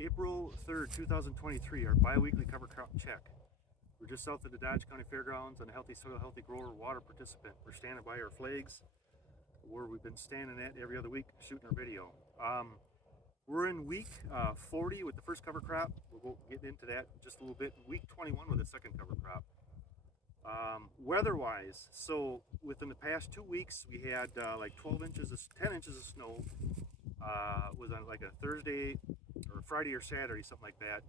April 3rd, 2023, our bi-weekly cover crop check. We're just south of the Dodge County Fairgrounds on a Healthy Soil, Healthy Grower water participant. We're standing by our flags where we've been standing at every other week shooting our video. We're in week 40 with the first cover crop. We'll get into that just a little bit. Week 21 with the second cover crop. Weather-wise, so within the past 2 weeks, we had like 10 inches of snow. Was on like a Thursday or Friday or Saturday, something like that.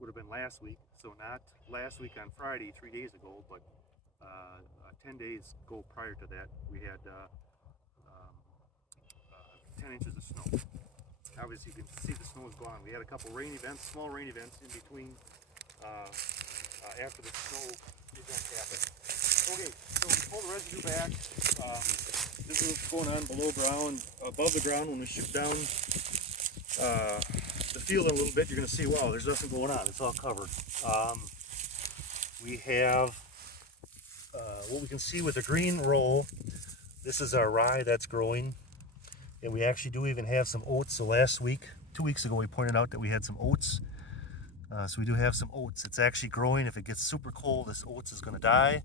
Would have been last week, so not last week on Friday, 3 days ago, but 10 days ago prior to that, we had 10 inches of snow. Obviously, you can see the snow is gone. We had a couple rain events, small rain events in between after the snow event happened. Okay, so we pull the residue back. This is what's going on below ground, above the ground. When we shoot down the field a little bit, you're going to see, wow, there's nothing going on. It's all covered. We have what we can see with the green row. This is our rye that's growing, and we actually do even have some oats. So last week, 2 weeks ago, we pointed out that we had some oats. So we do have some oats. It's actually growing. If it gets super cold, this oats is going to die.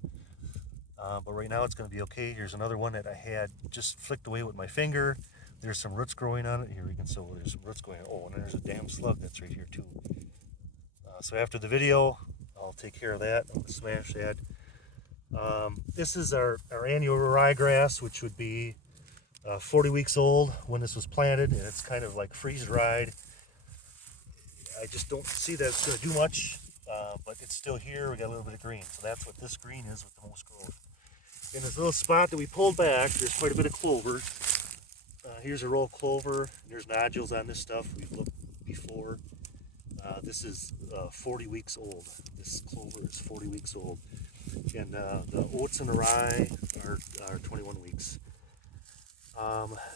But right now it's going to be okay. Here's another one that I had just flicked away with my finger. There's some roots growing on it. Here we can see there's some roots going on. Oh, and there's a damn slug that's right here too. So after the video, I'll take care of that. I'm going to smash that. This is our annual ryegrass, which would be 40 weeks old when this was planted, and it's kind of like freeze-dried. I just don't see that it's going to do much, but it's still here. We got a little bit of green, so that's what this green is with the most growth. In this little spot that we pulled back, there's quite a bit of clover. Here's a row of clover. There's nodules on this stuff. We've looked before. This is 40 weeks old. This clover is 40 weeks old. And the oats and the rye are 21 weeks.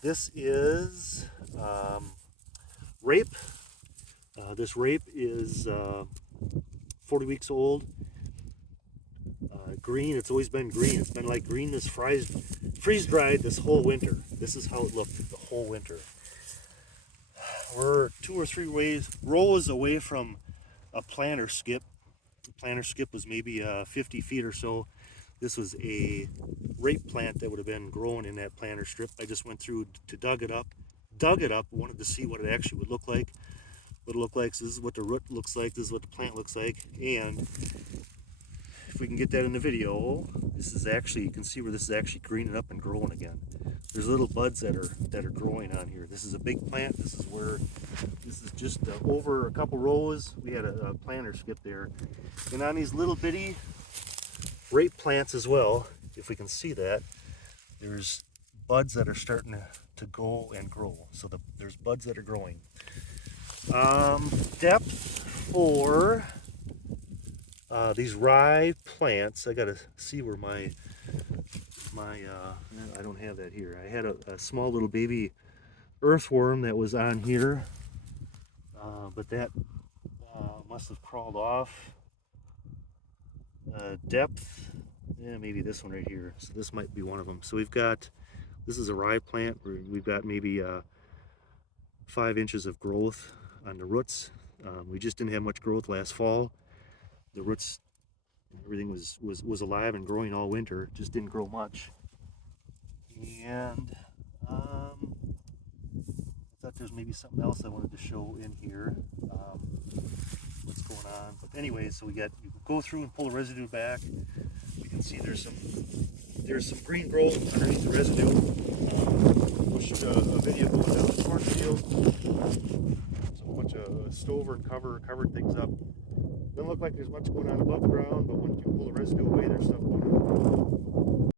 This is rape. This rape is 40 weeks old. Green, it's always been green. It's been like green this freeze-dried this whole winter. This is how it looked the whole winter. We're 2 or 3 rows away from a planter skip. The planter skip was maybe 50 feet or so. This was a rape plant that would have been growing in that planter strip. I just went through to dug it up, wanted to see what it actually would look like. What it looked like. So this is what the root looks like. This is what the plant looks like. And if we can get that in the video, this is actually, you can see where this is actually greening up and growing again. There's little buds that are growing on here. This is a big plant. This is just over a couple rows. We had a planter skip there. And on these little bitty rape plants as well, if we can see that, there's buds that are starting to go and grow. So there's buds that are growing. Depth for these rye plants, I gotta see where my I don't have that here. I had a small little baby earthworm that was on here, but that must have crawled off. Depth, yeah, maybe this one right here. So this might be one of them. So this is a rye plant where we've got maybe 5 inches of growth on the roots. We just didn't have much growth last fall. The roots, everything was alive and growing all winter, just didn't grow much. And I thought there's maybe something else I wanted to show in here. What's going on? But anyway, so you go through and pull the residue back. You can see there's some green growth underneath the residue. We'll shoot a video going down the cornfield. So a bunch of stover and covered things up. Doesn't look like there's much going on above the ground, but when you pull the residue away, there's stuff going on.